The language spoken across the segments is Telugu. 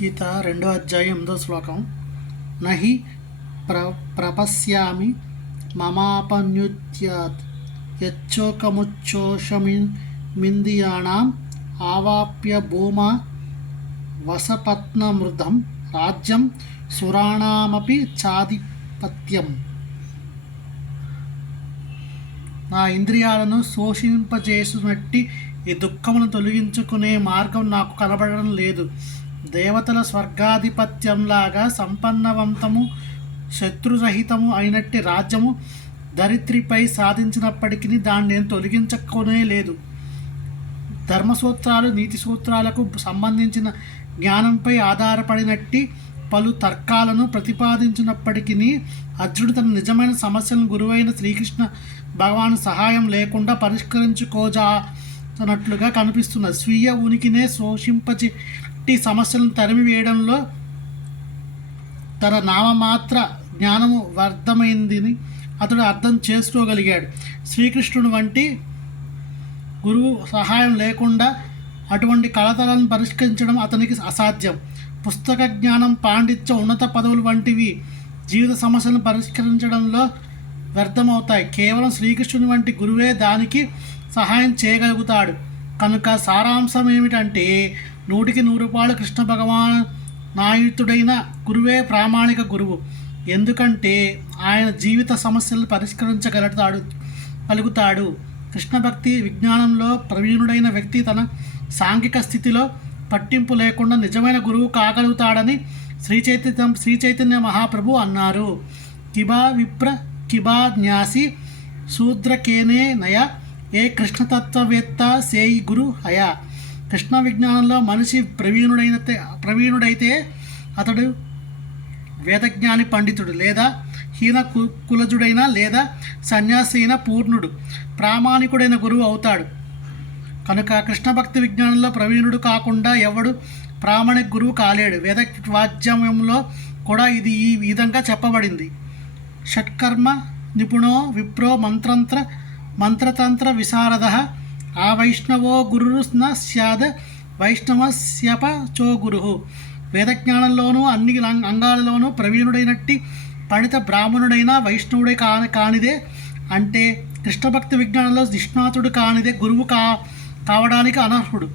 భగవద్గీత 2వ అధ్యాయం 8వ శ్లోకం. నహి ప్రపశ్యామి మమాపన్యుద్యాత్ యచ్చోకముచ్చోషమిందియాణం ఆవాప్య భూమా వసపత్నమృతం రాజ్యం సురాణామపి చాధిపత్యం. నా ఇంద్రియాలను శోషింపజేసినట్టి ఈ దుఃఖమును తొలగించుకునే మార్గం నాకు కనబడడం లేదు. దేవతల స్వర్గాధిపత్యంలాగా సంపన్నవంతము శత్రురహితము అయినట్టి రాజ్యము ధరిత్రిపై సాధించినప్పటికీ దాన్ని నేను తొలగించుకునే లేదు. ధర్మసూత్రాలు నీతి సూత్రాలకు సంబంధించిన జ్ఞానంపై ఆధారపడినట్టి పలు తర్కాలను ప్రతిపాదించినప్పటికీ అర్జునుడు తన నిజమైన సమస్యలను గురువైన శ్రీకృష్ణ భగవాను సహాయం లేకుండా పరిష్కరించుకోజానట్లుగా కనిపిస్తున్నది. స్వీయ ఉనికినే శోషింపజేటి సమస్యలను తరిమివేయడంలో తన నామమాత్ర జ్ఞానము వ్యర్థమైందని అతడు అర్థం చేసుకోగలిగాడు. శ్రీకృష్ణుడు వంటి గురువు సహాయం లేకుండా అటువంటి కలతలను పరిష్కరించడం అతనికి అసాధ్యం. పుస్తక జ్ఞానం, పాండిత్యం, ఉన్నత పదవులు వంటివి జీవిత సమస్యలను పరిష్కరించడంలో వ్యర్థమవుతాయి. కేవలం శ్రీకృష్ణుని వంటి గురువే దానికి సహాయం చేయగలుగుతాడు. కనుక సారాంశం ఏమిటంటే 100కి 100 కృష్ణ భగవాన్ నాయుతుడైన గురువే ప్రామాణిక గురువు. ఎందుకంటే ఆయన జీవిత సమస్యలను కలుగుతాడు. కృష్ణ భక్తి విజ్ఞానంలో ప్రవీణుడైన వ్యక్తి తన సాంఘిక స్థితిలో పట్టింపు లేకుండా నిజమైన గురువు కాగలుగుతాడని శ్రీ చైతన్య మహాప్రభు అన్నారు. కిబా విప్ర కిబా న్యాసి శూద్రకేనే నయ ఏ కృష్ణతత్వవేత్త సేయి గురు హయా. కృష్ణ విజ్ఞానంలో మనిషి ప్రవీణుడైతే అతడు వేదజ్ఞాని పండితుడు, లేదా హీన కులజుడైన లేదా సన్యాసి అయిన పూర్ణుడు ప్రామాణికుడైన గురువు అవుతాడు. కనుక కృష్ణ భక్తి విజ్ఞానంలో ప్రవీణుడు కాకుండా ఎవడు ప్రామాణిక గురువు కాలేడు. వేదవాజ్యంలో కూడా ఇది ఈ విధంగా చెప్పబడింది. షట్కర్మ నిపుణో విప్రో మంత్రతంత్ర విశారద ఆ వైష్ణవో గురు న స్యాద్ వైష్ణవస్యపచో గురు. వేదజ్ఞానంలోనూ అన్ని అంగాలలోనూ ప్రవీణుడైనట్టి పండిత బ్రాహ్మణుడైన వైష్ణవుడే కానిదే, అంటే కృష్ణభక్తి విజ్ఞానంలో నిష్ణాతుడు కానిదే గురువు కావడానికి అనర్హుడు.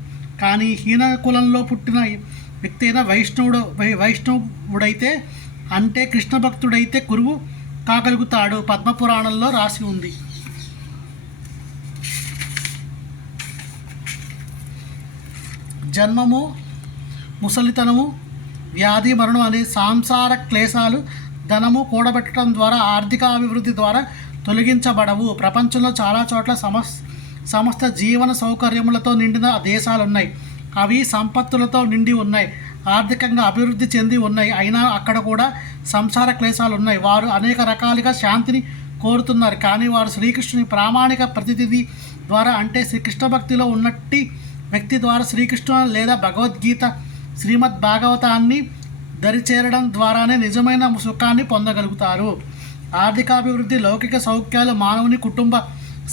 కానీ హీన కులంలో పుట్టిన వ్యక్తి అయిన వైష్ణవుడైతే, అంటే కృష్ణ భక్తుడైతే గురువు కాగలుగుతాడు. పద్మపురాణంలో రాసి ఉంది. జన్మము, ముసలితనము, వ్యాధి, మరణం అనే సాంసార క్లేశాలు ధనము కూడబెట్టడం ద్వారా, ఆర్థిక అభివృద్ధి ద్వారా తొలగించబడవు. ప్రపంచంలో చాలా చోట్ల సమస్త జీవన సౌకర్యములతో నిండిన దేశాలున్నాయి. అవి సంపత్తులతో నిండి ఉన్నాయి, ఆర్థికంగా అభివృద్ధి చెంది ఉన్నాయి. అయినా అక్కడ కూడా సంసార క్లేశాలు ఉన్నాయి. వారు అనేక రకాలుగా శాంతిని కోరుతున్నారు. కానీ వారు శ్రీకృష్ణుని ప్రామాణిక ప్రతినిధి ద్వారా, అంటే కృష్ణ భక్తిలో ఉన్నట్టి వ్యక్తి ద్వారా శ్రీకృష్ణ లేదా భగవద్గీత, శ్రీమద్ భాగవతాన్ని దరిచేరడం ద్వారానే నిజమైన సుఖాన్ని పొందగలుగుతారు. ఆర్థికాభివృద్ధి, లౌకిక సౌఖ్యాలు మానవుని కుటుంబ,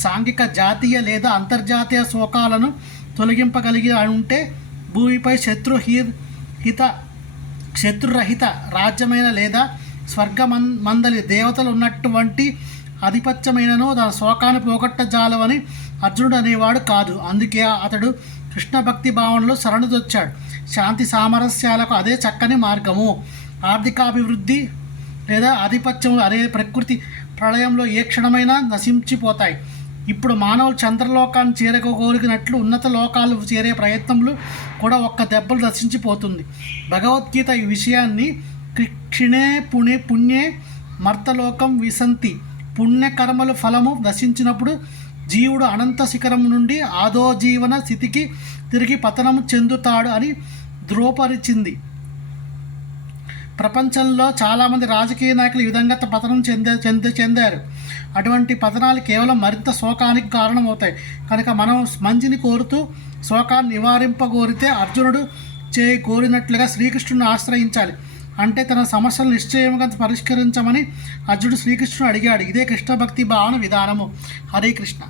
సాంఘిక, జాతీయ లేదా అంతర్జాతీయ శోకాలను తొలగింపగలిగి ఉంటే భూమిపై శత్రురహిత రాజ్యమైన లేదా స్వర్గమందలి దేవతలు ఉన్నటువంటి ఆధిపత్యమైనను తన శోకాన్ని పోగొట్టజాలవని అర్జునుడు అనేవాడు కాదు. అందుకే అతడు కృష్ణ భక్తి భావనలో శరణుదొచ్చాడు. శాంతి సామరస్యాలకు అదే చక్కని మార్గము. ఆర్థికాభివృద్ధి లేదా ఆధిపత్యం అనే ప్రకృతి ప్రళయంలో ఏ క్షణమైనా నశించిపోతాయి. ఇప్పుడు మానవులు చంద్రలోకాన్ని చేరగోరినట్లు ఉన్నత లోకాలు చేరే ప్రయత్నంలో కూడా ఒక్క దెబ్బలు నశించిపోతుంది. భగవద్గీత ఈ విషయాన్ని క్షిణే పుణ్యే మర్తలోకం విసంతి, పుణ్యకర్మలు ఫలము నశించినప్పుడు జీవుడు అనంత శిఖరం నుండి ఆదోజీవన స్థితికి తిరిగి పతనం చెందుతాడు అని ధ్రువపరిచింది. ప్రపంచంలో చాలామంది రాజకీయ నాయకులు ఈ విధంగా పతనం చెందారు. అటువంటి పతనాలు కేవలం మరింత శోకానికి కారణమవుతాయి. కనుక మనం మంచిని కోరుతూ శోకాన్ని నివారింపగోరితే అర్జునుడు కోరినట్లుగా శ్రీకృష్ణుని ఆశ్రయించాలి. అంటే తన సమస్యలు నిశ్చయంగా పరిష్కరించమని అర్జునుడు శ్రీకృష్ణుడు అడిగాడు. ఇదే కృష్ణ భక్తి భావన విధానము. హరే కృష్ణ.